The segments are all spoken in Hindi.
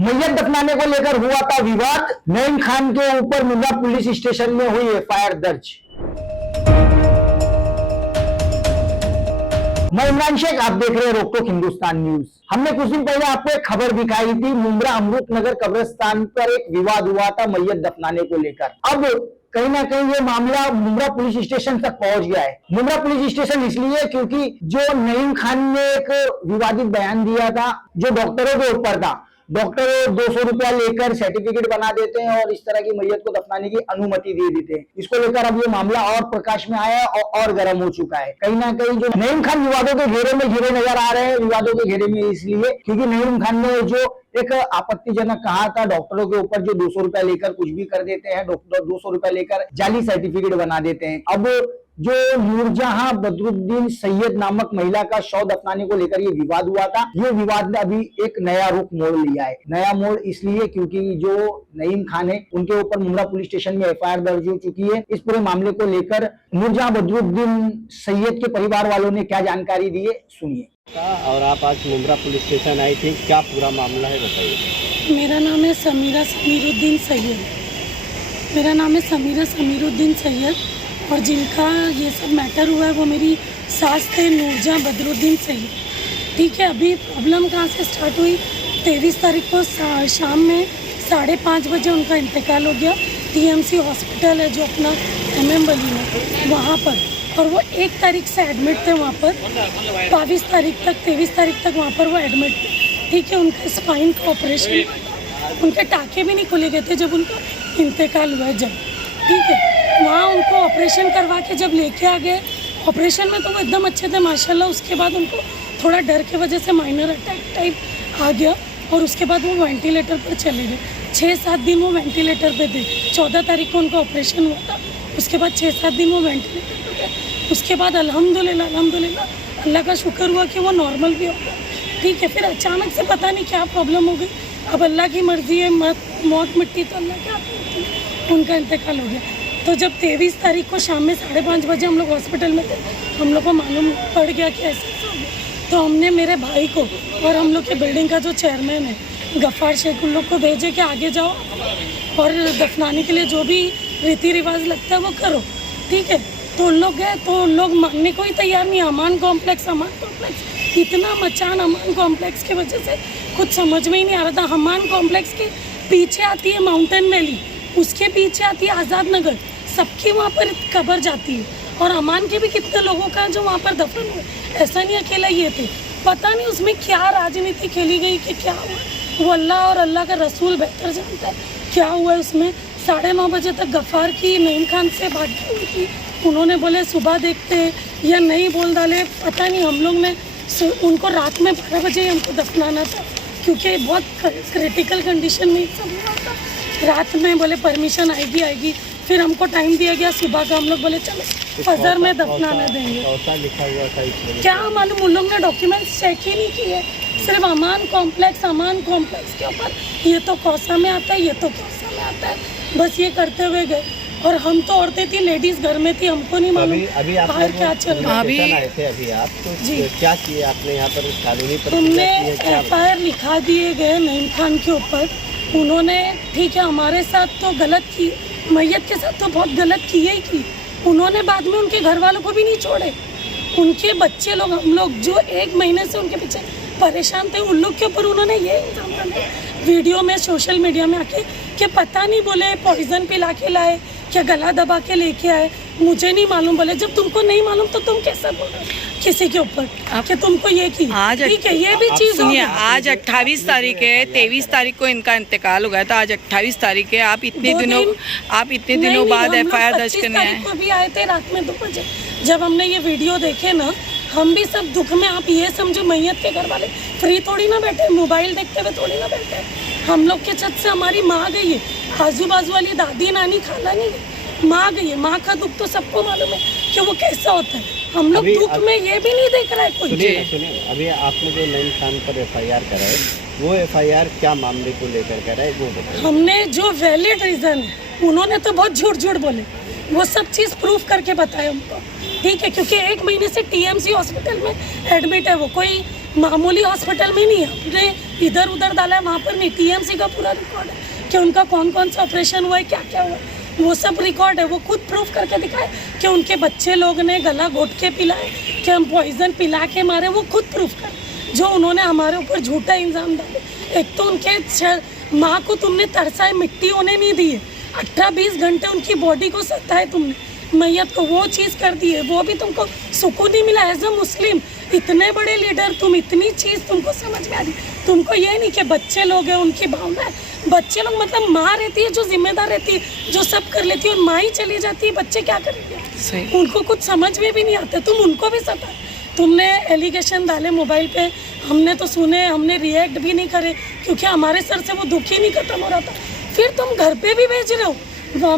मैयत दफनाने को लेकर हुआ था विवाद। नईम खान के ऊपर मुंब्रा पुलिस स्टेशन में हुई एफआईआर दर्ज। मैं इमरान शेख, आप देख रहे हैं रोक टोक हिंदुस्तान न्यूज। हमने कुछ दिन पहले आपको एक खबर दिखाई थी। मुंब्रा अमृत नगर कब्रिस्तान पर एक विवाद हुआ था मैयत दफनाने को लेकर। अब कहीं ना कहीं ये मामला मुंब्रा पुलिस स्टेशन तक पहुंच गया है। मुंब्रा पुलिस स्टेशन इसलिए क्योंकि जो नईम खान ने एक विवादित बयान दिया था जो डॉक्टरों के ऊपर था। डॉक्टर 200 रुपया लेकर सर्टिफिकेट बना देते हैं और इस तरह की मैयत को दफनाने की अनुमति दे देते हैं। इसको लेकर अब ये मामला और प्रकाश में आया और गर्म हो चुका है। कहीं ना कहीं जो नईम खान विवादों के घेरे में घिरे नजर आ रहे हैं। विवादों के घेरे में इसलिए क्योंकि नईम खान ने जो एक आपत्तिजनक कहा था डॉक्टरों के ऊपर जो 200 रुपया लेकर कुछ भी कर देते हैं, डॉक्टर 200 रुपया लेकर जाली सर्टिफिकेट बना देते हैं। अब जो नूरजहां बदरुद्दीन सैयद नामक महिला का शव दफनाने को लेकर ये विवाद हुआ था। ये विवाद ने अभी एक नया रुख मोड़ लिया है। नया मोड़ इसलिए क्योंकि जो नईम खान है उनके ऊपर मुंब्रा पुलिस स्टेशन में एफआईआर दर्ज हो चुकी है। इस पूरे मामले को लेकर नूरजहां बदरुद्दीन सैयद के परिवार वालों ने क्या जानकारी दी है, सुनिए। और आप आज मुंब्रा पुलिस स्टेशन आई थी, क्या पूरा मामला है बताइए। मेरा नाम है समीरा समीरुद्दीन सैयद। मेरा नाम है समीरा समीरुद्दीन सैयद और जिनका ये सब मैटर हुआ है वो मेरी सास थे नूरजहां बदरुद्दीन सैयद। ठीक है, अभी प्रॉब्लम कहाँ से स्टार्ट हुई, 23 तारीख को शाम में 5:30 बजे उनका इंतकाल हो गया। टीएमसी हॉस्पिटल है जो अपना MM बली है वहाँ पर, और वो 1 तारीख से एडमिट थे वहाँ पर। 23 तारीख तक वहाँ पर वो एडमिट थे। ठीक है, उनका स्पाइन का ऑपरेशन, उनके टाँके भी नहीं खोले गए थे जब उनका इंतकाल हुआ जब। ठीक है, वहाँ उनको ऑपरेशन करवा के जब लेके आ गए, ऑपरेशन में तो वो एकदम अच्छे थे माशाल्लाह। उसके बाद उनको थोड़ा डर के वजह से माइनर अटैक टाइप आ गया और उसके बाद वो वेंटिलेटर पर चले गए। 6-7 दिन वो वेंटिलेटर पे थे। 14 तारीख को उनका ऑपरेशन हुआ था। उसके बाद 6-7 दिन वो वेंटिलेटर पर थे। उसके बाद अल्हम्दुलिल्लाह अल्लाह का शुक्र हुआ कि वो नॉर्मल भी हो गया। ठीक है, फिर अचानक से पता नहीं क्या प्रॉब्लम हो गई। अब अल्लाह की मर्जी है, मौत मिट्टी तो अल्लाह के हाथ में, उनका इंतकाल हो गया। तो जब 23 तारीख को शाम में 5:30 बजे हम लोग हॉस्पिटल में थे, हम लोग को मालूम पड़ गया कि ऐसा हो गया। तो हमने मेरे भाई को और हम लोग के बिल्डिंग का जो चेयरमैन है गफ्फार शेख, उन लोग को भेजे कि आगे जाओ और दफनाने के लिए जो भी रीति रिवाज लगता है वो करो। ठीक है, तो उन लोग गए तो उन लोग मानने को ही तैयार नहीं। अमान कॉम्प्लेक्स इतना मचान अमान कॉम्प्लेक्स की वजह से कुछ समझ में ही नहीं आ रहा था। अमान कॉम्प्लेक्स के पीछे आती है माउंटेन वैली, उसके पीछे आती है आज़ाद नगर, सबकी वहाँ पर कब्र जाती है। और अमान के भी कितने लोगों का जो वहाँ पर दफन हुए, ऐसा नहीं अकेला ये थे। पता नहीं उसमें क्या राजनीति खेली गई कि क्या हुआ, वो अल्लाह और अल्लाह का रसूल बेहतर जानता है क्या हुआ उसमें। 9:30 बजे तक गफ्फार की नईम खान से बात हुई थी। उन्होंने बोले सुबह देखते या नहीं बोल डाले, पता नहीं। हम लोग ने उनको रात में 12 बजे हमको दफनाना था क्योंकि बहुत क्रिटिकल कंडीशन में सब हुआ था। रात में बोले परमिशन आएगी। फिर हमको टाइम दिया गया सुबह का। हम लोग बोले चलो फजर में दफनाना देंगे। लिखा हुआ था इसमें क्या मालूम, उन लोग ने डॉक्यूमेंट्स चेक ही नहीं किए। सिर्फ अमान कॉम्प्लेक्स के ऊपर ये तो कौसा में आता है, ये तो कौसा में आता है, बस ये करते हुए गए। और हम तो औरतें थी, लेडीज घर में थी, हमको नहीं मालूम बाहर क्या चल रहा है। अभी आप तो क्या किए आपने यहाँ पर कानूनी तुमने एफआईआर लिखा दिए गए नईम खान के ऊपर। उन्होंने ठीक है हमारे साथ तो गलत की, मैयत के साथ तो बहुत गलत किए ही की। उन्होंने बाद में उनके घर वालों को भी नहीं छोड़े। उनके बच्चे लोग, हम लोग जो 1 महीने से उनके पीछे परेशान थे, उन लोग के ऊपर उन्होंने ये इल्ज़ाम लगाया वीडियो में, सोशल मीडिया में आके कि पता नहीं बोले पॉइजन पिला के लाए, क्या गला दबा के लेके आए, मुझे नहीं मालूम। बोले जब तुमको नहीं मालूम तो तुम कैसे बोल रहे हो किसी के ऊपर कि तुमको ये की। ठीक है, ये भी चीज़ सुनिए, आज 28 तारीख है, 23 तारीख को इनका इंतकाल हो गया था, आज 28 तारीख है। आप इतने दिनों बाद एफआईआर दर्ज करने आए। को भी आए थे रात में 2 बजे। जब हमने ये वीडियो देखे ना, हम भी सब दुख में। आप ये समझो मैयत के घर वाले फ्री थोड़ी ना बैठे, मोबाइल देखते हुए थोड़ी ना बैठे। हम लोग के छत से हमारी माँ गई है, आजू बाजू वाली दादी नानी खाला नहीं गई, माँ गई है। माँ का दुख तो सबको मालूम है कि वो कैसा होता है। हम लोग दुख में ये भी नहीं देख रहा है कोई। सुनिए, अभी आपने जो नईम खान पर एफआईआर कराए, वो एफआईआर क्या मामले को लेकर कराए वो बताइए। हमने जो वैलिड रीज़न है, उन्होंने तो बहुत झूठ बोले, वो सब चीज़ प्रूफ करके बताया हमको। ठीक है, क्योंकि 1 महीने से टीएमसी हॉस्पिटल में एडमिट है। वो कोई मामूली हॉस्पिटल में नहीं है, अपने इधर उधर डाला है, वहाँ पर नहीं। टीएमसी का पूरा रिकॉर्ड है कि उनका कौन कौन सा ऑपरेशन हुआ है, क्या क्या हुआ है, वो सब रिकॉर्ड है। वो खुद प्रूफ करके दिखाए कि उनके बच्चे लोग ने गला घोट के पिलाए, कि हम पॉइजन पिला के मारे, वो खुद प्रूफ कर। जो उन्होंने हमारे ऊपर झूठा इल्ज़ाम डाले, एक तो उनके माँ को तुमने तरसाए, मिट्टी होने नहीं दी है, 18-20 घंटे उनकी बॉडी को सताए तुमने, मैयत को वो चीज़ कर दी है, वो भी तुमको सुकून नहीं मिला। एज अ मुस्लिम इतने बड़े लीडर, तुम इतनी चीज़ तुमको समझ में आ रही, तुमको ये नहीं कि बच्चे लोग हैं, उनकी भावना है, बच्चे लोग मतलब माँ रहती है जो जिम्मेदार रहती है, जो सब कर लेती है, और माँ ही चली जाती है, बच्चे क्या करेंगे? सही। उनको कुछ समझ में भी नहीं आता, तुम उनको भी सता। तुमने एलिगेशन डाले मोबाइल पे, हमने तो सुने, हमने रिएक्ट भी नहीं करे, क्योंकि हमारे सर से वो दुख ही नहीं खत्म हो रहा था। फिर तुम घर पे भी भेज रहे हो,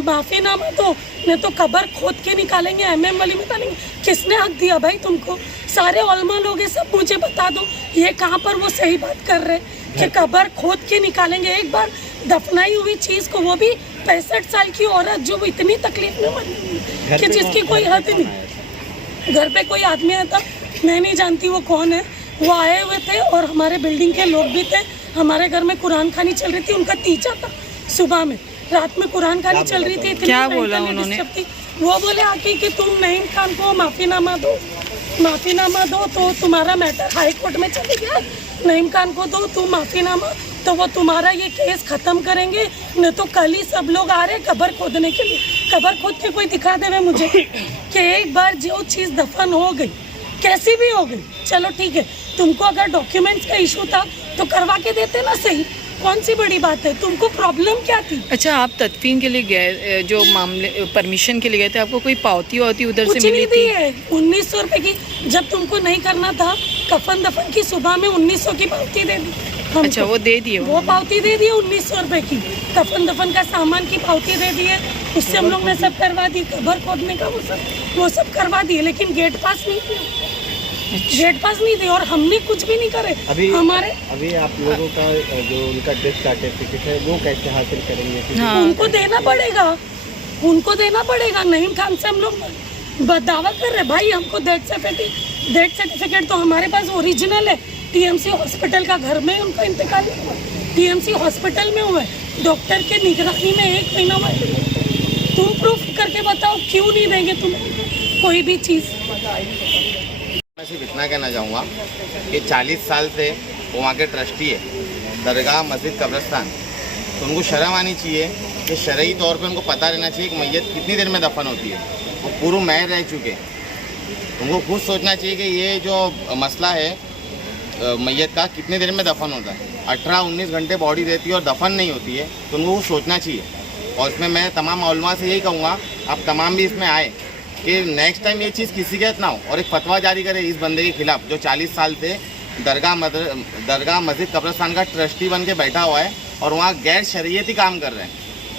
माफीनामा दो, नहीं तो कबर खोद के निकालेंगे, MM वाली में डालेंगे। किसने हक दिया भाई तुमको? सारे उलमा लोग हैं, सब मुझे बता दो, ये कहाँ पर वो सही बात कर रहे कि कबर खोद के निकालेंगे? एक बार दफनाई हुई चीज़ को, वो भी 65 साल की औरत जो इतनी तकलीफ में मरी हुई कि जिसकी कोई हद नहीं। घर पे कोई आदमी आता, मैं नहीं जानती वो कौन है, वो आए हुए थे और हमारे बिल्डिंग के लोग भी थे। हमारे घर में कुरान खानी चल रही थी, उनका तीजा था, सुबह में रात में कुरान खानी चल रही थी। इतनी क्या बोला उन्होंने? वो बोले आके कि तुम नईम खान को माफीनामा दो, माफीनामा दो तो तुम्हारा मैटर हाई कोर्ट में चले गया, नईम खान को दो तुम माफीनामा, तो वो तुम्हारा ये केस खत्म करेंगे, नहीं तो कल ही सब लोग आ रहे कबर खोदने के लिए। कबर खोद के कोई दिखा देवे मुझे कि एक बार जो चीज़ दफन हो गई, कैसी भी हो गई, चलो ठीक है, तुमको अगर डॉक्यूमेंट्स का इशू था तो करवा के देते ना, सही, कौन सी बड़ी बात है? तुमको प्रॉब्लम क्या थी? अच्छा, आप तदफीन के लिए गए, जो मामले परमिशन के लिए गए थे, आपको कोई पावती होती उधर से कुछ मिली नहीं थी? दी है, 1900 रुपए की। जब तुमको नहीं करना था कफन दफन की, सुबह में 1900 की पावती दे दी हमको। अच्छा, वो दे दिए? वो पावती दे दी 1900 रुपए की, कफन दफन का सामान की पावती दे दी है, उससे हम लोग ने सब करवा दी, कबर खोदने का वो सब करवा दिए, लेकिन गेट पास नहीं दिया। गेट पास नहीं दी और हमने कुछ भी नहीं करे। अभी आप लोगों का जो उनका डेथ सर्टिफिकेट है वो कैसे हासिल करेंगे? हाँ। उनको देना पड़ेगा, उनको देना पड़ेगा। नईम खान से हम लोग दावा कर रहे भाई, हमको डेथ सर्टिफिकेट तो हमारे पास ओरिजिनल है, टीएमसी हॉस्पिटल का, घर में उनका इंतकाल हुआ, टीएमसी हॉस्पिटल में हुआ है, डॉक्टर के निगरानी में 1 महीना हुआ। तुम प्रूफ करके बताओ क्यों नहीं देंगे तुम कोई भी चीज़? मैं सिर्फ इतना कहना चाहूँगा कि 40 साल से वो वहाँ के ट्रस्टी है, दरगाह मस्जिद कब्रिस्तान, तो उनको शर्म आनी चाहिए कि शरई तौर पे उनको पता रहना चाहिए कि मैयत कितनी देर में दफन होती है। वो पूर्व मैर रह चुके, उनको खुद सोचना चाहिए कि ये जो मसला है मैयत का कितनी देर में दफन होता है। 18-19 घंटे बॉडी रहती है और दफन नहीं होती है, तो उनको वो सोचना चाहिए। और इसमें मैं तमाम उलमा से यही कहूँगा, आप तमाम भी इसमें आए कि नेक्स्ट टाइम ये चीज़ किसी के ना हो और एक फतवा जारी करे इस बंदे के खिलाफ जो 40 साल से दरगाह मस्जिद कब्रिस्तान का ट्रस्टी बन के बैठा हुआ है और वहाँ गैर शरीयती काम कर रहे हैं।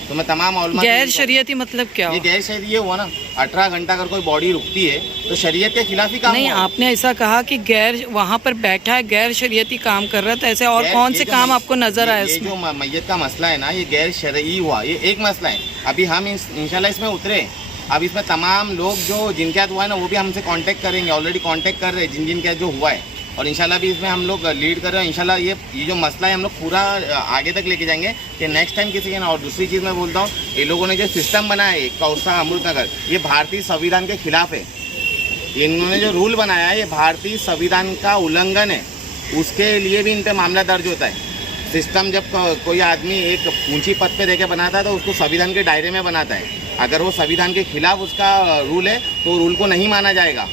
तो मैं तमाम उलमा, गैर शरीयती मतलब क्या ये हो? गैर शरीयत ये हुआ ना, 18 घंटा अगर कोई बॉडी रुकती है तो शरीयत के खिलाफ ही काम नहीं, हुआ। आपने ऐसा कहा कि गैर वहाँ पर बैठा है, गैर शरीयती काम कर रहा था, ऐसे और कौन से काम आपको नजर आए ये उसमें? जो मैयत का मसला है ना, ये गैर शरई हुआ, ये एक मसला है। अभी हम इंशाल्लाह इसमें उतरे, अब इसमें तमाम लोग जो जिनके साथ हुआ है ना वो भी हमसे कांटेक्ट करेंगे, ऑलरेडी कांटेक्ट कर रहे हैं जिनके साथ जो हुआ है, और इंशाल्लाह भी इसमें हम लोग लीड कर रहे हैं। इंशाल्लाह ये जो मसला है हम लोग पूरा आगे तक लेके जाएंगे कि नेक्स्ट टाइम किसी के ना। और दूसरी चीज़ मैं बोलता हूँ, ये लोगों ने जो सिस्टम बनाया है कौसा अमृतनगर, ये भारतीय संविधान के खिलाफ है। इन्होंने जो रूल बनाया है ये भारतीय संविधान का उल्लंघन है, उसके लिए भी इन पर मामला दर्ज होता है। सिस्टम जब कोई आदमी एक ऊंची पद पे रहकर बनाता है तो उसको संविधान के दायरे में बनाता है, अगर वो संविधान के खिलाफ उसका रूल है तो रूल को नहीं माना जाएगा।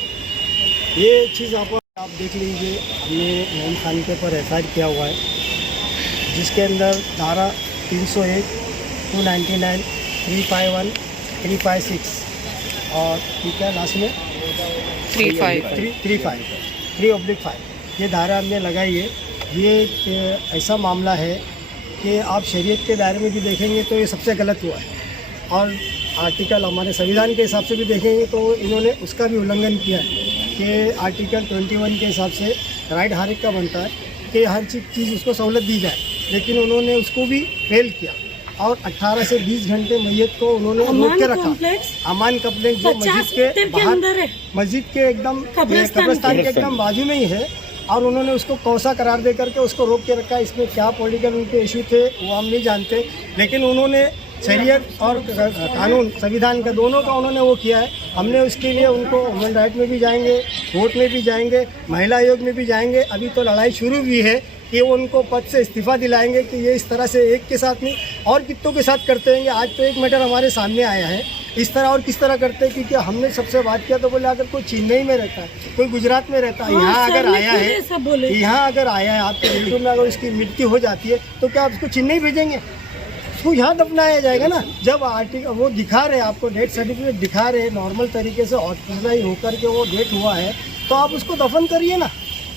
ये चीज़ आप देख लीजिए, हमने नईम खान के ऊपर एफ किया हुआ है, जिसके अंदर धारा 301, 299, 351, 356 और ठीक है लास्ट में 3/5 ये धारा हमने लगाई है। ये एक ऐसा मामला है कि आप शरीयत के दायरे में भी देखेंगे तो ये सबसे गलत हुआ है, और आर्टिकल हमारे संविधान के हिसाब से भी देखेंगे तो इन्होंने उसका भी उल्लंघन किया है कि आर्टिकल 21 के हिसाब से राइट हर एक का बनता है कि हर चीज़ उसको सहूलत दी जाए, लेकिन उन्होंने उसको भी फेल किया और 18 से 20 घंटे मैयत को उन्होंने रोक के रखा। अमान कॉम्प्लेक्स जो मस्जिद के बाहर, मस्जिद के एकदम कब्रिस्तान के एकदम बाजू में ही है, और उन्होंने उसको कौसा करार दे करके उसको रोक के रखा। इसमें क्या पॉलिटिकल उनके इशू थे वो हम नहीं जानते, लेकिन उन्होंने शरीयत और कानून संविधान का दोनों का उन्होंने वो किया है। हमने उसके लिए उनको ह्यूमन राइट में भी जाएंगे, कोर्ट में भी जाएंगे, महिला आयोग में भी जाएंगे। अभी तो लड़ाई शुरू भी है कि वो उनको पद से इस्तीफ़ा दिलाएंगे कि ये इस तरह से एक के साथ नहीं और कितनों के साथ करते हैं। आज तो एक मैटर हमारे सामने आया है, इस तरह और किस तरह करते हैं, क्योंकि हमने सबसे बात किया तो बोले अगर कोई चेन्नई में रहता है, कोई गुजरात में रहता है, यहाँ अगर आया है, यहाँ अगर आया है आपके रिलेटिव में अगर उसकी मृत्यु हो जाती है तो क्या आप उसको चेन्नई भेजेंगे? उसको यहाँ दफनाया जाएगा ना। जब आर्टिकल वो दिखा रहे आपको डेथ सर्टिफिकेट दिखा रहे नॉर्मल तरीके से हॉस्पिटलाइज होकर के वो डेथ हुआ है तो आप उसको दफन करिए ना।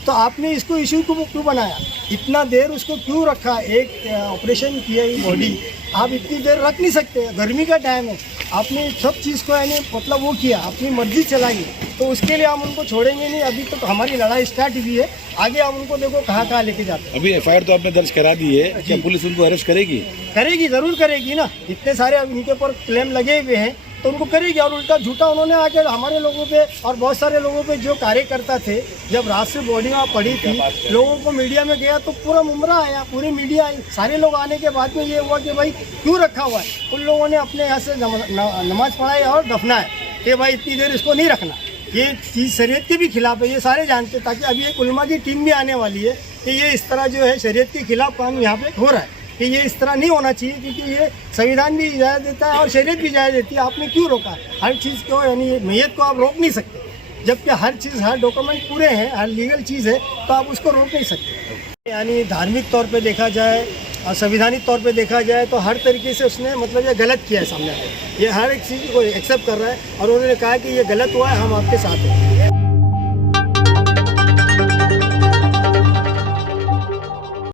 तो आपने इसको इशू क्यों बनाया? इतना देर उसको क्यों रखा? एक ऑपरेशन किया ही बॉडी आप इतनी देर रख नहीं सकते, गर्मी का टाइम है। आपने सब चीज़ को यानी मतलब वो किया, अपनी मर्जी चलाई, तो उसके लिए हम उनको छोड़ेंगे नहीं। अभी तो हमारी लड़ाई स्टार्ट हुई है, आगे हम उनको देखो कहाँ लेके जाते हैं। अभी एफआईआर तो आपने दर्ज करा दी है, क्या पुलिस उनको अरेस्ट करेगी? करेगी, ज़रूर करेगी ना। इतने सारे इनके ऊपर क्लेम लगे हुए हैं तो उनको करेगी। और उल्टा झूठा उन्होंने आके हमारे लोगों पे और बहुत सारे लोगों पे जो कार्यकर्ता थे, जब रात से बॉडी वहाँ पड़ी थी, लोगों को मीडिया में गया तो पूरा मुमरा आया, पूरी मीडिया आई। सारे लोग आने के बाद में ये हुआ कि भाई क्यों रखा हुआ है। उन लोगों ने अपने यहाँ से नमाज पढ़ाई और दफनाए कि भाई इतनी देर इसको नहीं रखना। ये चीज़ शरीयत के भी खिलाफ है, ये सारे जानते, ताकि अभी एक उलमा की टीम भी आने वाली है कि ये इस तरह जो है शरीयत के खिलाफ काम यहाँ पे हो रहा है कि ये इस तरह नहीं होना चाहिए, क्योंकि ये संविधान भी इजाज़त देता है और शरीयत भी इजाज़त देती है। आपने क्यों रोका? हर चीज़ को यानी मैयत को आप रोक नहीं सकते, जबकि हर चीज़ हर डॉक्यूमेंट पूरे हैं, हर लीगल चीज़ है, तो आप उसको रोक नहीं सकते। यानी धार्मिक तौर पे देखा जाए और संवैधानिक तौर पे देखा जाए तो हर तरीके से उसने मतलब ये गलत किया है। सामने ये हर एक चीज़ को एक्सेप्ट कर रहा है और उन्होंने कहा कि ये गलत हुआ है, हम आपके साथ हैं।